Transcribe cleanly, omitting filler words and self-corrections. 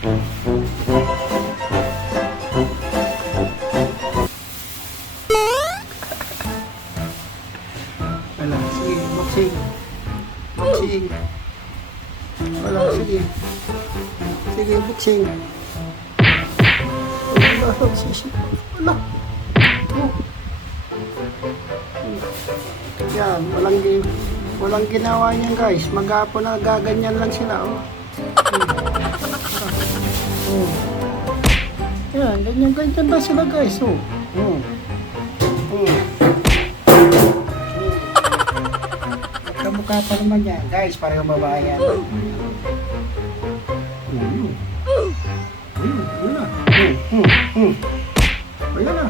Wala, sige, boxing. Boxing. Wala, sige. Sige, boxing. Wala, boxing. Wala. Oh. Yan, walang ginawa niyan guys. Maghapon na gaganyan lang sila. Oh. Oh. Yan, ganyan lang sila guys. Oh. Oh. Oh. Kamukha pa naman yan. Guys, parang babae yan. Ayun na. Ayun na.